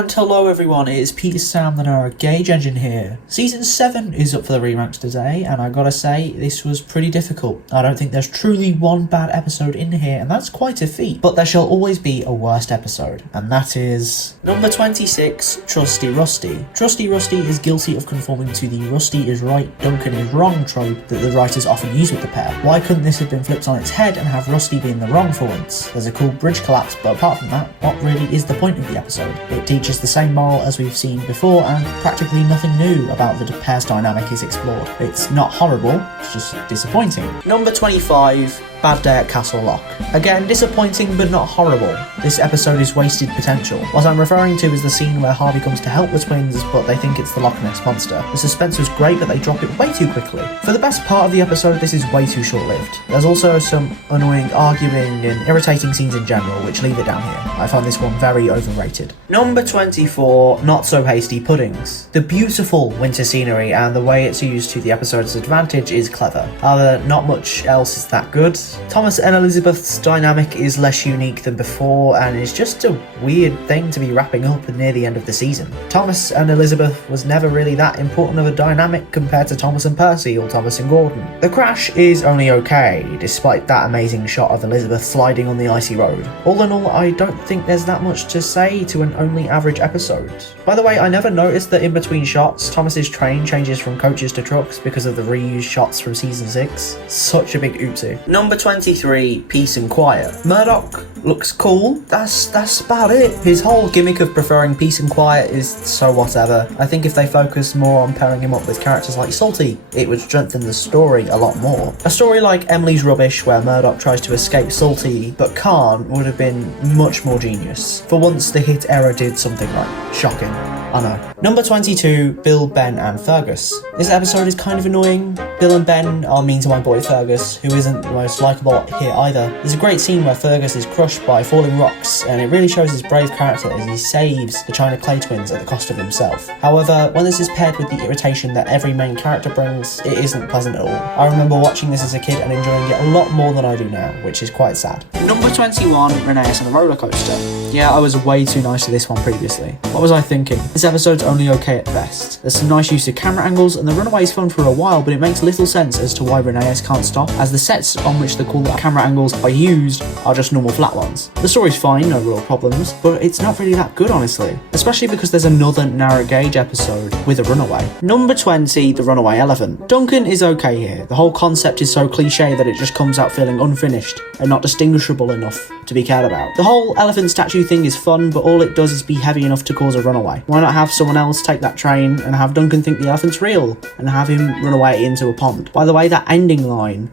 And hello everyone, it is Peter Sam the Nora Gauge Engine here. Season 7 is up for the Reranked today, and I gotta say, this was pretty difficult. I don't think there's truly one bad episode in here, and that's quite a feat. But there shall always be a worst episode, and that is... Number 26, Trusty Rusty. Trusty Rusty is guilty of conforming to the Rusty is right, Duncan is wrong trope that the writers often use with the pair. Why couldn't this have been flipped on its head and have Rusty be in the wrong for once? There's a cool bridge collapse, but apart from that, what really is the point of the episode? It teaches the same moral as we've seen before, and practically nothing new about the pair's dynamic is explored. It's not horrible, it's just disappointing. Number 25, Bad Day at Castle Loch. Again, disappointing but not horrible. This episode is wasted potential. What I'm referring to is the scene where Harvey comes to help the twins, but they think it's the Loch Ness Monster. The suspense was great, but they drop it way too quickly. For the best part of the episode, this is way too short-lived. There's also some annoying arguing and irritating scenes in general, which leave it down here. I find this one very overrated. Number 24, Not So Hasty Puddings. The beautiful winter scenery and the way it's used to the episode's advantage is clever. However, not much else is that good. Thomas and Elizabeth's dynamic is less unique than before, and is just a weird thing to be wrapping up near the end of the season. Thomas and Elizabeth was never really that important of a dynamic compared to Thomas and Percy or Thomas and Gordon. The crash is only okay, despite that amazing shot of Elizabeth sliding on the icy road. All in all, I don't think there's that much to say to an only average episode. By the way, I never noticed that in between shots, Thomas's train changes from coaches to trucks because of the reused shots from season 6. Such a big oopsie. Number 23, Peace and Quiet. Murdoch looks cool. That's about it. His whole gimmick of preferring peace and quiet is so whatever. I think if they focused more on pairing him up with characters like Salty, it would strengthen the story a lot more. A story like Emily's Rubbish, where Murdoch tries to escape Salty but can't, would have been much more genius. For once, the hit era did something right. Shocking. I know. Number 22, Bill, Ben and Fergus. This episode is kind of annoying. Bill and Ben are mean to my boy Fergus, who isn't the most likeable here either. There's a great scene where Fergus is crushed by falling rocks, and it really shows his brave character as he saves the China Clay twins at the cost of himself. However, when this is paired with the irritation that every main character brings, it isn't pleasant at all. I remember watching this as a kid and enjoying it a lot more than I do now, which is quite sad. Number 21, Rheneas The Rollercoaster. Yeah, I was way too nice to this one previously. What was I thinking? This episode's only okay at best. There's some nice use of camera angles, and the runaway is fun for a while, but it makes little sense as to why Rheneas can't stop, as the sets on which the cool camera angles are used are just normal flat ones. The story's fine, no real problems, but it's not really that good honestly, especially because there's another narrow gauge episode with a runaway. Number 20, The Runaway Elephant. Duncan is okay here. The whole concept is so cliche that it just comes out feeling unfinished and not distinguishable enough to be cared about. The whole elephant statue thing is fun, but all it does is be heavy enough to cause a runaway. Why not have someone else take that train and have Duncan think the elephant's real and have him run away into a pond? By the way, that ending line,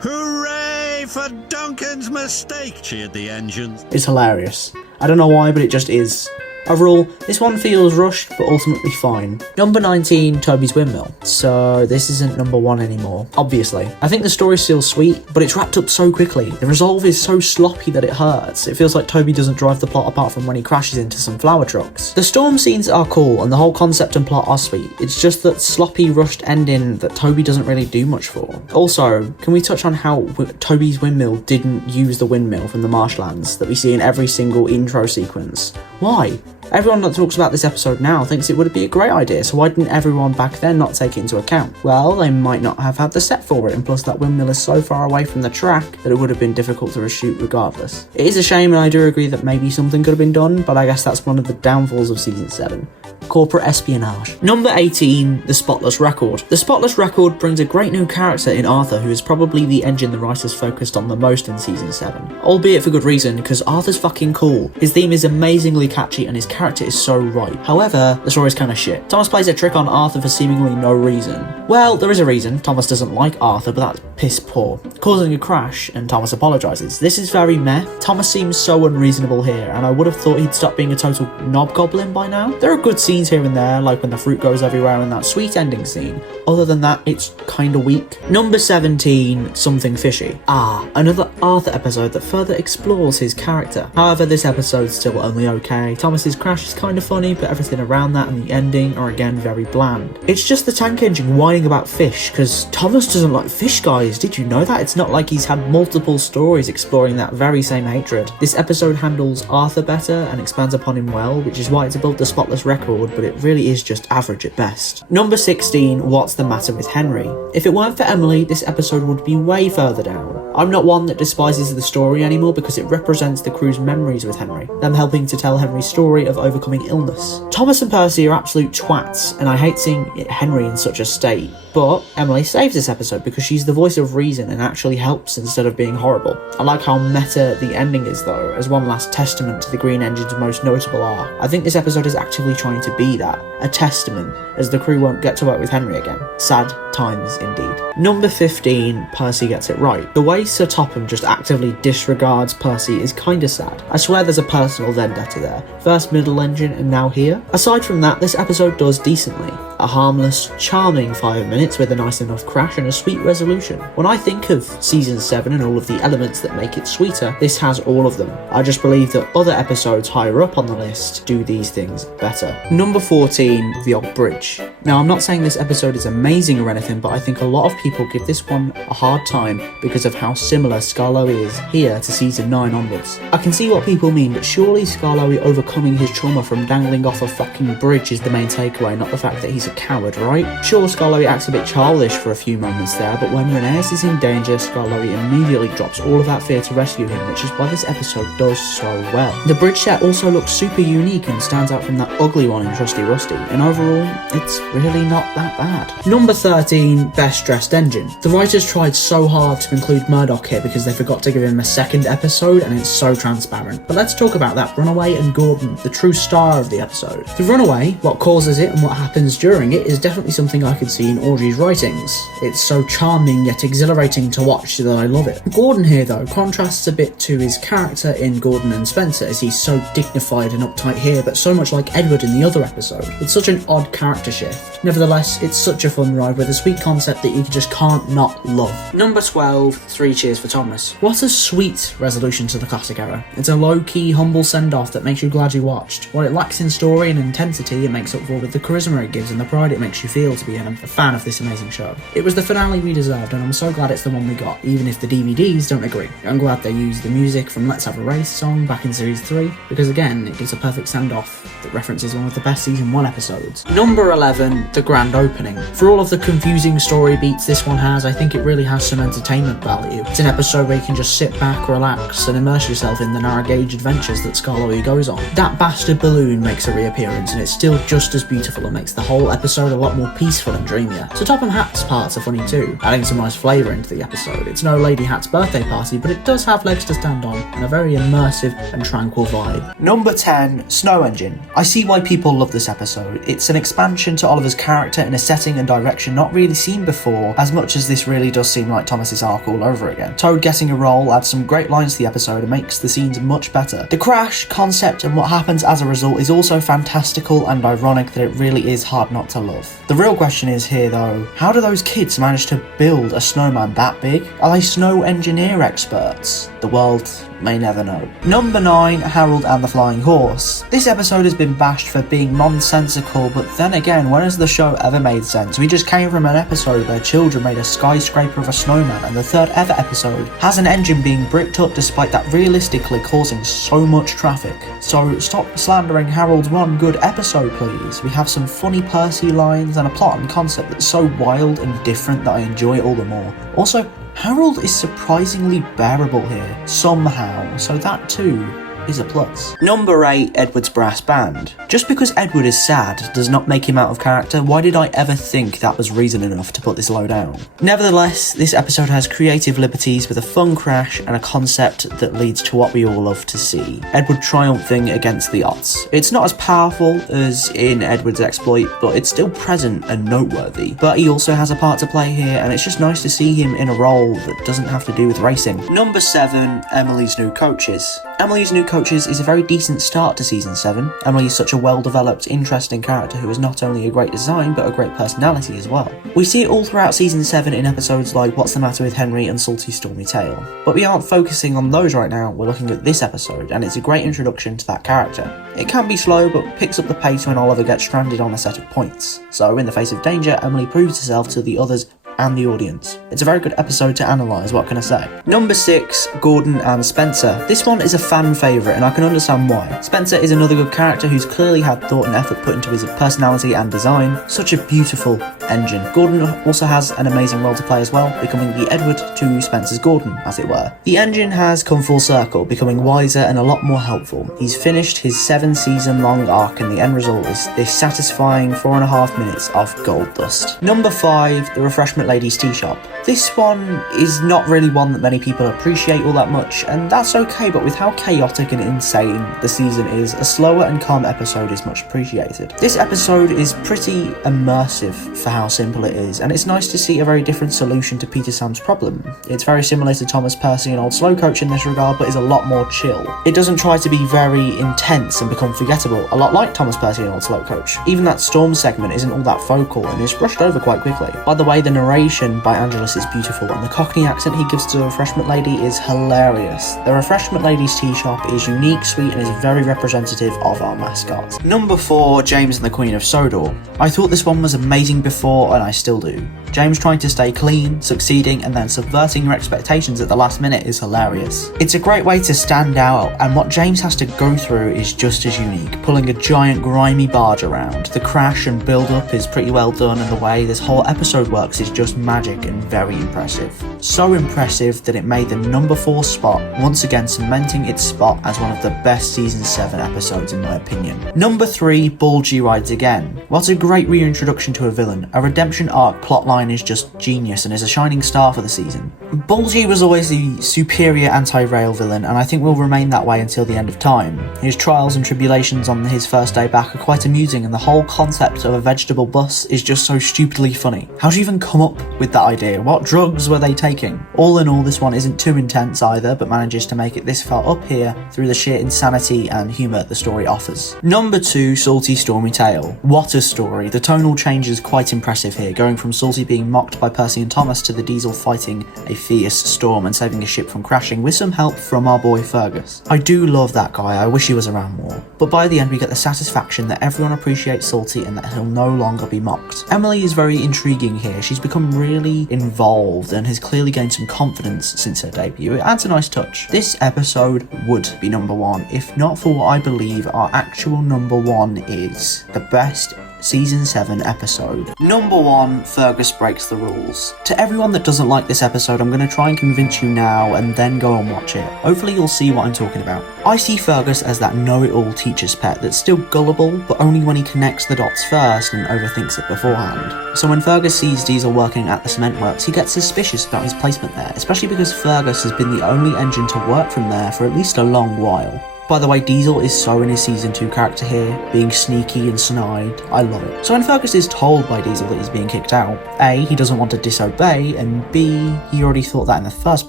"Hooray for Duncan's mistake," cheered the engines, is hilarious. I don't know why, but it just is. Overall, this one feels rushed, but ultimately fine. Number 19, Toby's Windmill. So this isn't number 1 anymore, obviously. I think the story's still sweet, but it's wrapped up so quickly. The resolve is so sloppy that it hurts. It feels like Toby doesn't drive the plot apart from when he crashes into some flower trucks. The storm scenes are cool, and the whole concept and plot are sweet. It's just that sloppy, rushed ending that Toby doesn't really do much for. Also, can we touch on how Toby's Windmill didn't use the windmill from the marshlands that we see in every single intro sequence? Why? Everyone that talks about this episode now thinks it would be a great idea, so why didn't everyone back then not take it into account? Well, they might not have had the set for it, and plus that windmill is so far away from the track that it would have been difficult to reshoot regardless. It is a shame, and I do agree that maybe something could have been done, but I guess that's one of the downfalls of season 7. Corporate espionage. Number 18, The Spotless Record. The Spotless Record brings a great new character in Arthur, who is probably the engine the writers focused on the most in season 7. Albeit for good reason, because Arthur's fucking cool. His theme is amazingly catchy and his character is so right. However, the story's kinda shit. Thomas plays a trick on Arthur for seemingly no reason. Well, there is a reason. Thomas doesn't like Arthur, but that's piss poor, causing a crash, and Thomas apologises. This is very meh. Thomas seems so unreasonable here, and I would have thought he'd stop being a total knob goblin by now. There are good scenes here and there, like when the fruit goes everywhere in that sweet ending scene. Other than that, it's kinda weak. Number 17, Something Fishy. Another Arthur episode that further explores his character. However, this episode's still only okay. Thomas's crash is kinda funny, but everything around that and the ending are again very bland. It's just the tank engine whining about fish, because Thomas doesn't like fish, guys. guys, did you know that? It's not like he's had multiple stories exploring that very same hatred. This episode handles Arthur better and expands upon him well, which is why it's above the Spotless Record, but it really is just average at best. Number 16, What's the Matter with Henry? If it weren't for Emily, this episode would be way further down. I'm not one that despises the story anymore because it represents the crew's memories with Henry, them helping to tell Henry's story of overcoming illness. Thomas and Percy are absolute twats, and I hate seeing Henry in such a state, but Emily saves this episode because she's the voice of reason and actually helps instead of being horrible. I like how meta the ending is though, as one last testament to the Green Engine's most notable arc. I think this episode is actively trying to be that, a testament, as the crew won't get to work with Henry again. Sad times indeed. Number 15, Percy gets it right. The way Sir Topham just actively disregards Percy is kinda sad. I swear there's a personal vendetta there. First Middle Engine and now here. Aside from that, this episode does decently. A harmless, charming 5 minutes with a nice enough crash and a sweet resolution. When I think of Season 7 and all of the elements that make it sweeter, this has all of them. I just believe that other episodes higher up on the list do these things better. Number 14, The Old Bridge. Now, I'm not saying this episode is amazing or anything, but I think a lot of people give this one a hard time because of how similar Skarloey is here to Season 9 onwards. I can see what people mean, but surely Skarloey overcoming his trauma from dangling off a fucking bridge is the main takeaway, not the fact that he's a coward, right? Sure, Skarloey acts a bit childish for a few moments there, but when Rheneas is in danger, Skarloey immediately drops all of that fear to rescue him, which is why this episode does so well. The bridge set also looks super unique and stands out from that ugly one in Trusty Rusty, and overall, it's really not that bad. Number 13, Best Dressed Engine. The writers tried so hard to include Murdoch here because they forgot to give him a second episode, and it's so transparent. But let's talk about that. Runaway and Gordon, the true star of the episode. The Runaway, what causes it and what happens during it, is definitely something I could see in Audrey's writings. It's so charming yet exhilarating to watch that I love it. Gordon here though contrasts a bit to his character in Gordon and Spencer, as he's so dignified and uptight here, but so much like Edward in the other episode. It's such an odd character shift. Nevertheless, it's such a fun ride with a sweet concept that you just can't not love. Number 12, 3 Cheers for Thomas. What a sweet resolution to the classic era. It's a low-key, humble send-off that makes you glad you watched. What it lacks in story and intensity, it makes up for with the charisma it gives and the pride it makes you feel to be a fan of this amazing show. It was the finale we deserved, and I'm so glad it's the one we got, even if the DVDs don't agree. I'm glad they used the music from Let's Have a Race song back in Series 3, because again, it gives a perfect send-off that references one of the best Season 1 episodes. Number 11, The Grand Opening. For all of the confusing story beats this one has, I think it really has some entertainment value. It's an episode where you can just sit back, relax, and immerse yourself in the narrow gauge adventures that Skarloey goes on. That bastard balloon makes a reappearance, and it's still just as beautiful and makes the whole episode a lot more peaceful and dreamier. So Topham Hatt's parts are funny too, adding some nice flavour into the episode. It's no Lady Hatt's birthday party, but it does have legs to stand on, and a very immersive and tranquil vibe. Number 10, Snow Engine. I see why people love this episode. It's an expansion to Oliver's character in a setting and direction not really seen before, as much as this really does seem like Thomas's arc all over again. Toad getting a role adds some great lines to the episode and makes the scenes much better. The crash, concept, and what happens as a result is also fantastical and ironic that it really is hard not to love. The real question is here though, how do those kids manage to build a snowman that big? Are they snow engineer experts? The world may never know. Number 9, Harold and the Flying Horse. This episode has been bashed for being nonsensical, but then again, when has the show ever made sense? We just came from an episode where children made a skyscraper of a snowman, and the third ever episode has an engine being bricked up despite that realistically causing so much traffic. So stop slandering Harold's one good episode, please. We have some funny Percy lines and a plot and concept that's so wild and different that I enjoy it all the more. Also, Harold is surprisingly bearable here, somehow, so that too is a plus. Number 8, Edward's Brass Band. Just because Edward is sad does not make him out of character. Why did I ever think that was reason enough to put this low down? Nevertheless, this episode has creative liberties with a fun crash and a concept that leads to what we all love to see. Edward triumphing against the odds. It's not as powerful as in Edward's exploit, but it's still present and noteworthy. But he also has a part to play here, and it's just nice to see him in a role that doesn't have to do with racing. Number 7, Emily's New Coaches. Emily's New Coaches is a very decent start to Season 7. Emily is such a well-developed, interesting character who has not only a great design, but a great personality as well. We see it all throughout Season 7 in episodes like What's the Matter with Henry and Salty Stormy Tale. But we aren't focusing on those right now, we're looking at this episode, and it's a great introduction to that character. It can be slow, but picks up the pace when Oliver gets stranded on a set of points. So, in the face of danger, Emily proves herself to the others and the audience. It's a very good episode to analyse, what can I say? Number 6, Gordon and Spencer. This one is a fan favourite and I can understand why. Spencer is another good character who's clearly had thought and effort put into his personality and design. Such a beautiful engine. Gordon also has an amazing role to play as well, becoming the Edward to Spencer's Gordon, as it were. The engine has come full circle, becoming wiser and a lot more helpful. He's finished his 7-season long arc and the end result is this satisfying 4.5 minutes of gold dust. Number 5, the Refreshment Lady's Tea Shop. This one is not really one that many people appreciate all that much, and that's okay, but with how chaotic and insane the season is, a slower and calm episode is much appreciated. This episode is pretty immersive for how simple it is, and it's nice to see a very different solution to Peter Sam's problem. It's very similar to Thomas Percy and Old Slow Coach in this regard, but is a lot more chill. It doesn't try to be very intense and become forgettable, a lot like Thomas Percy and Old Slow Coach. Even that Storm segment isn't all that focal and is brushed over quite quickly. By the way, the narration by Angelus is beautiful, and the Cockney accent he gives to the Refreshment Lady is hilarious. The Refreshment Lady's Tea Shop is unique, sweet, and is very representative of our mascot. Number 4, James and the Queen of Sodor. I thought this one was amazing before, and I still do. James trying to stay clean, succeeding, and then subverting your expectations at the last minute is hilarious. It's a great way to stand out, and what James has to go through is just as unique. Pulling a giant grimy barge around, the crash and build up is pretty well done, and the way this whole episode works is just magic and very impressive. So impressive that it made the number 4 spot, once again cementing its spot as one of the best season 7 episodes in my opinion. Number 3, Bulgy rides again. What a great reintroduction to a villain. A redemption arc plotline is just genius and is a shining star for the season. Bulgy was always the superior anti-rail villain, and I think will remain that way until the end of time. His trials and tribulations on his first day back are quite amusing, and the whole concept of a vegetable bus is just so stupidly funny. How'd you even come up with that idea? What drugs were they taking? All in all, this one isn't too intense either, but manages to make it this far up here through the sheer insanity and humour the story offers. Number 2, Salty Stormy Tale. What a story. The tonal change is quite impressive here, going from Salty being mocked by Percy and Thomas to the Diesel fighting a fierce storm and saving a ship from crashing with some help from our boy Fergus. I do love that guy, I wish he was around more. But by the end we get the satisfaction that everyone appreciates Salty and that he'll no longer be mocked. Emily is very intriguing here. She's become really involved and has clearly gained some confidence since her debut. It adds a nice touch. This episode would be number 1 if not for what I believe our actual number 1 is. The best Season 7 episode. Number 1, Fergus Breaks the Rules. To everyone that doesn't like this episode, I'm going to try and convince you now and then go and watch it. Hopefully you'll see what I'm talking about. I see Fergus as that know-it-all teacher's pet that's still gullible, but only when he connects the dots first and overthinks it beforehand. So when Fergus sees Diesel working at the cement works, he gets suspicious about his placement there, especially because Fergus has been the only engine to work from there for at least a long while. By the way, Diesel is so in his Season 2 character here, being sneaky and snide. I love it. So when Fergus is told by Diesel that he's being kicked out, A, he doesn't want to disobey, and B, he already thought that in the first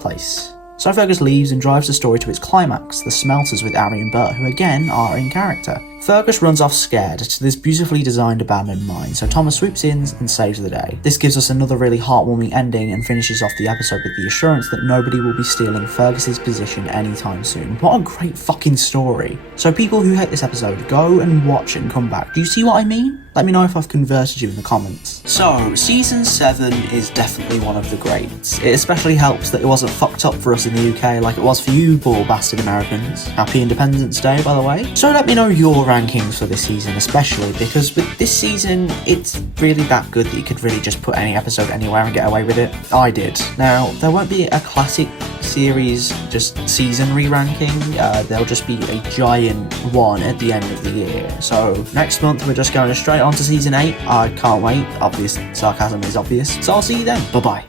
place. So Fergus leaves and drives the story to its climax, the smelters with Ari and Bert, who again are in character. Fergus runs off scared to this beautifully designed abandoned mine, so Thomas swoops in and saves the day. This gives us another really heartwarming ending and finishes off the episode with the assurance that nobody will be stealing Fergus's position anytime soon. What a great fucking story. So people who hate this episode, go and watch it and come back. Do you see what I mean? Let me know if I've converted you in the comments. So, Season 7 is definitely one of the greats. It especially helps that it wasn't fucked up for us in the UK like it was for you poor bastard Americans. Happy Independence Day, by the way. So let me know your rankings for this season, especially because with this season, it's really that good that you could really just put any episode anywhere and get away with it. I did. Now, there won't be a classic series, just season re-ranking. There'll just be a giant one at the end of the year. So next month, we're just going straight on to Season 8. I can't wait. Obvious sarcasm is obvious. So I'll see you then. Bye-bye.